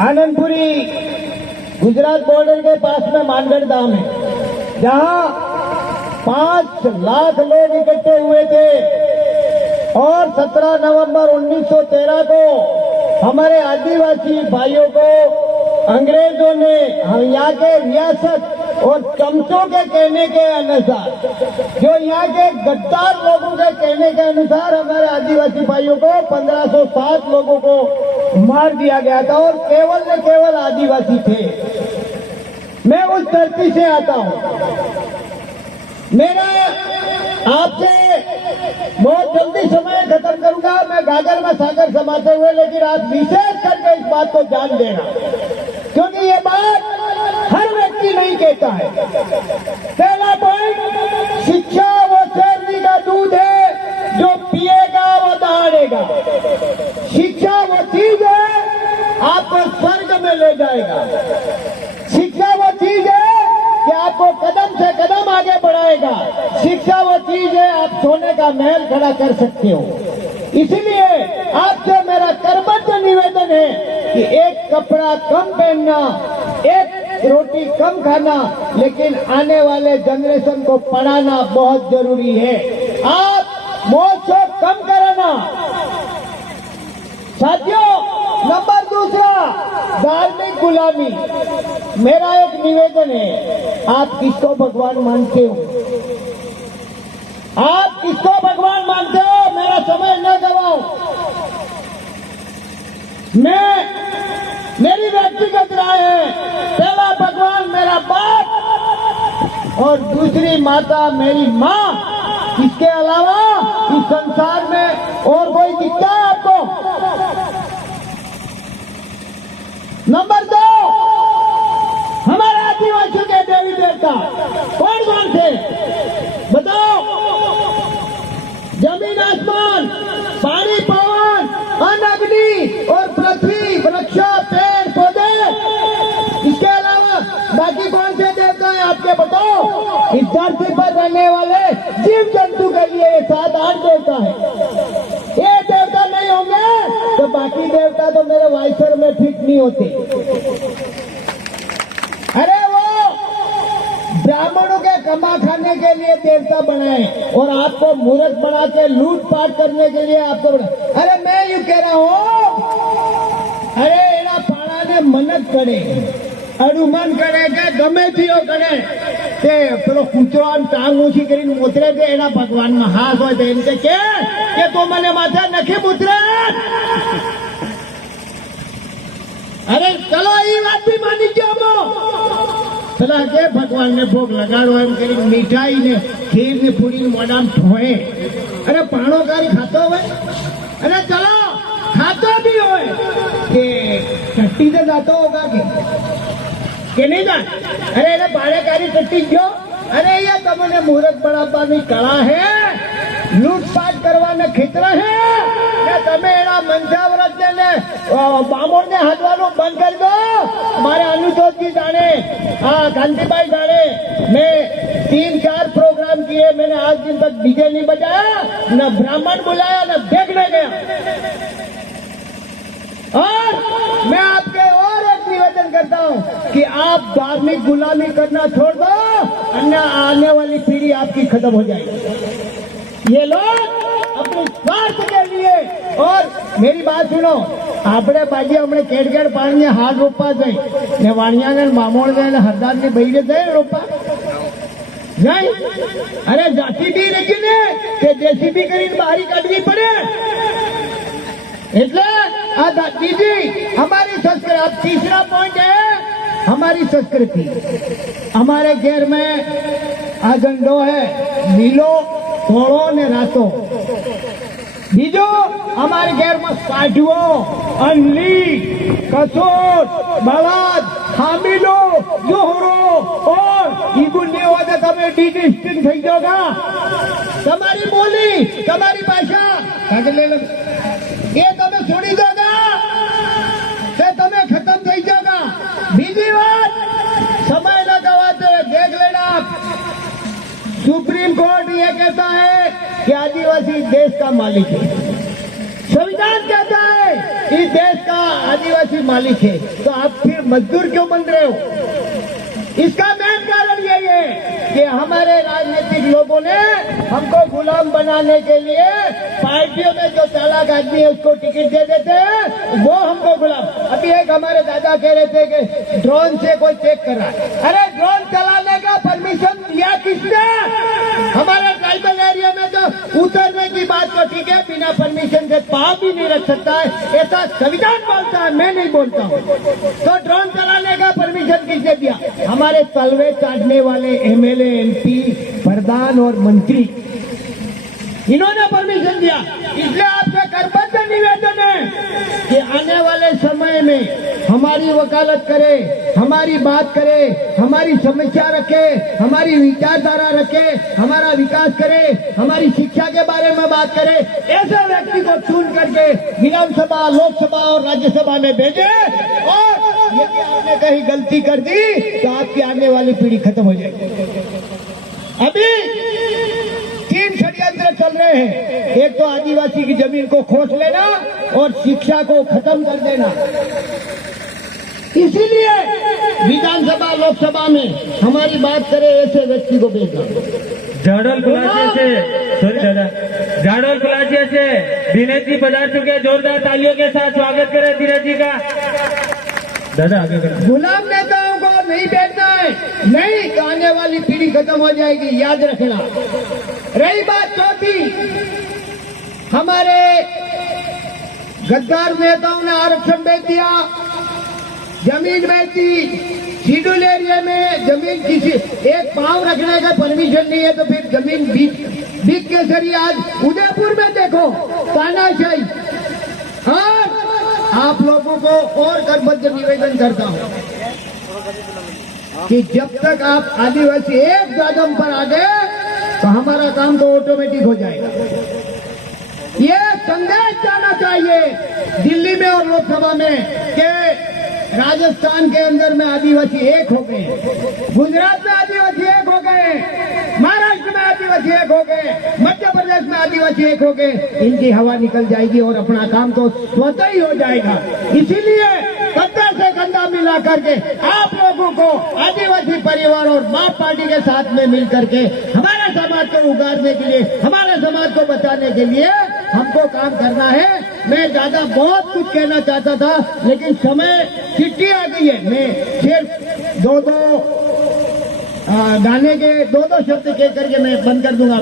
Anandpuri Gujarat border के पास में मानगढ़ धाम है, जहां 5 लाख लोग इकट्ठे हुए थे और 17 नवंबर 1913 को हमारे आदिवासी भाइयों को अंग्रेजों ने यहाँ के रियासत और चमचों के कहने के अनुसार, जो यहाँ के गद्दार लोगों के कहने के अनुसार हमारे आदिवासी भाइयों को 1507 लोगों को मार दिया गया था और केवल न केवल आदिवासी थे। मैं उस धरती से आता हूँ। मेरा आपसे बहुत जल्दी समय खत्म करूंगा, मैं गागर में सागर समाते हुए, लेकिन आप विशेष करके इस बात को ध्यान देना, क्योंकि ये बात हर व्यक्ति नहीं कहता है। पहला पॉइंट, शिक्षा वो शेरनी का दूध है, जो पिएगा वो दहाड़ेगा। शिक्षा वो चीज है आपको स्वर्ग में ले जाएगा। शिक्षा वो चीज है कि आपको कदम से कदम आगे बढ़ाएगा। शिक्षा वो चीज है आप सोने का महल खड़ा कर सकते हो। इसलिए आपसे मेरा कर्मठ निवेदन है कि एक कपड़ा कम पहनना, एक रोटी कम खाना, लेकिन आने वाले जनरेशन को पढ़ाना बहुत जरूरी है। आप मौज शौक कम कराना। साथियों, नंबर दूसरा, धार्मिक गुलामी। मेरा एक निवेदन है, आप किसको भगवान मानते हो? आप किसको भगवान मानते हो? मेरा समय न गवाओ। मेरी व्यक्तिगत राय है, पहला भगवान मेरा बाप और दूसरी माता मेरी माँ। इसके अलावा इस संसार में और कोई दिखता है आपको? नंबर 2, हमारे आदिवासियों के देवी देवता कौन कौन थे बताओ? जमीन आसमान, पानी पवन, अन्न अग्नि और पृथ्वी, वृक्ष, पेड़ पौधे। इसके अलावा बाकी कौन से देवता हैं आपके बताओ? इस धरती पर रहने वाले जीव जंतु के लिए ये 7-8 देवता है। ये देवता नहीं होंगे तो बाकी देवता तो मेरे वाइसर में फिट नहीं होते। अरे वो ब्राह्मणों के कमा खाने के लिए देवता बनाए और आपको मूर्ख बना के लूटपाट करने के लिए आपको अरे मैं यूं कह रहा हूं, अरे एना पाड़ा ने मन्नत करे, अनुमान करे के गमे थियो करे ते पेलो कूतरो आम टांग ऊंची करीने मोतरे दे एना भगवान में हाथ होय तो एम के तो मने माथे नखी मुतरे। अरे चलो ये बात भी मानी क्यों? चला के भगवान ने भोग लगाड़ो एम करी मीठाई ने खीर ने पूरी मोडाम ठोए। अरे पाणो कारी खातो होय? अरे चलो खातो भी होय के चट्टी से जातो होगा के नहीं जाए? अरे एने बाळे कारी चट्टी क्यों? अरे ये तमने मुहूर्त बनावવાની कला है, लूटपाट करवाने खेतर है કે તમે એના મંજાવરત ને બામોડ ને હાથવાનું બંધ કરી દો। हमारे अनुजोत जी जाने, कांतिबाई जाने, मैं 3-4 प्रोग्राम किए, मैंने आज दिन तक डीजे नहीं बजाया, न ब्राह्मण बुलाया, न देखने गया। और मैं आपके और एक निवेदन करता हूं कि आप धार्मिक गुलामी करना छोड़ दो, अन्य आने वाली पीढ़ी आपकी खत्म हो जाएगी। ये लोग अपने स्वार्थ के लिए, और मेरी बात सुनो, આપણે બાજી હમણે કેડ પાણી હાથ રોપવા જઈ ને વાણિયાને મામોણ ને હરદાર ને બૈરે જઈ રોપવા જાય। અરે જાતિ બી રહી ને કે જેસીબી કરીને બહારી કાઢવી પડે। એટલે આ બીજી हमारी संस्कृति। अब तीसरा पॉइंट है हमारी संस्कृति। हमारे घेर में आ झंडो है नीलो, धोळो ने रातो। बीजो हमारे घेर में साढ़ुओ, अंडली, कसोट, बलाद, हामिलो, जोहरो और ईगुंडी होते तमे डिस्टिंग થઈ જોગા। તમારી બોલી, તમારી ભાષા ये તમે છોડી દોગા તે તમે ખતમ થઈ જોગા। બીજી વાત, समय न गवाते हुए देख लेना, सुप्रीम कोर्ट ये कहता है कि आदिवासी देश का मालिक है। संविधान कहता है इस देश का आदिवासी मालिक है, तो आप फिर मजदूर क्यों बन रहे हो? इसका मेन कारण यही है कि हमारे राजनीतिक लोगों ने हमको गुलाम बनाने के लिए पार्टियों में जो चालाक आदमी है उसको टिकट दे देते हैं, वो हमको गुलाम। अभी एक हमारे दादा कह रहे थे कि ड्रोन से कोई चेक कर रहा है। अरे ड्रोन चलाने का परमिशन दिया किसने? हमारे ट्राइबल एरिया में जो उतरने की बात तो ठीक है, बिना परमिशन से पाँव भी नहीं रख सकता है, ऐसा संविधान बोलता है, मैं नहीं बोलता हूँ। तो ड्रोन चलाने का परमिशन किसने दिया? हमारे तलवे चाटने वाले एमएलए, एमपी, प्रधान और मंत्री, इन्होंने परमिशन दिया। इसलिए आपसे करबद्ध निवेदन है कि आने वाले समय में हमारी वकालत करे, हमारी बात करे, हमारी समस्या रखे, हमारी विचारधारा रखे, हमारा विकास करे, हमारी शिक्षा के बारे में बात करे, ऐसे व्यक्ति को चुन करके विधानसभा, लोकसभा और राज्यसभा में भेजे। और यदि आपने कहीं गलती कर दी तो आपकी आने वाली पीढ़ी खत्म हो जाएगी। अभी 3 षड्यंत्र चल रहे हैं। एक तो आदिवासी की जमीन को खोस लेना और शिक्षा को खत्म कर देना। इसीलिए विधानसभा, लोकसभा में हमारी बात करे ऐसे व्यक्ति को भेजना। झाड़ोल कुलाचे से दिनेश जी पधार चुके हैं। जोरदार तालियों के साथ स्वागत करें दिनेश जी का। दादा आगे करें। गुलाम नेताओं को नहीं भेजना है, नहीं तो आने वाली पीढ़ी खत्म हो जाएगी, याद रखना। रही बात चौथी, हमारे गद्दार नेताओं ने आरक्षण बेच दिया, जमीन बेच दी। शेड्यूल एरिया में जमीन किसी एक पांव रखने का परमिशन नहीं है, तो फिर जमीन बीच के जरिए आज उदयपुर में देखो तानाशाही। और आप लोगों को और करबद्ध निवेदन करता हूं कि जब तक आप आदिवासी एक कदम पर आ गए तो हमारा काम तो ऑटोमेटिक हो जाएगा। ये संदेश जाना चाहिए दिल्ली में और लोकसभा में कि राजस्थान के अंदर में आदिवासी एक हो गए, गुजरात में आदिवासी एक हो गए, महाराष्ट्र में आदिवासी एक हो गए, मध्य प्रदेश में आदिवासी एक हो गए। इनकी हवा निकल जाएगी और अपना काम तो स्वतः ही हो जाएगा। इसीलिए कंधे से कंधा मिला करके आप लोगों को आदिवासी परिवार और बाप पार्टी के साथ में मिल करके हमारे समाज को उगारने के लिए, हमारे समाज को बचाने के लिए हमको काम करना है। मैं ज्यादा बहुत कुछ कहना चाहता था, लेकिन समय चिट्ठी आ गई है। मैं सिर्फ दो गाने के 2 शब्द कह करके मैं बंद कर दूंगा।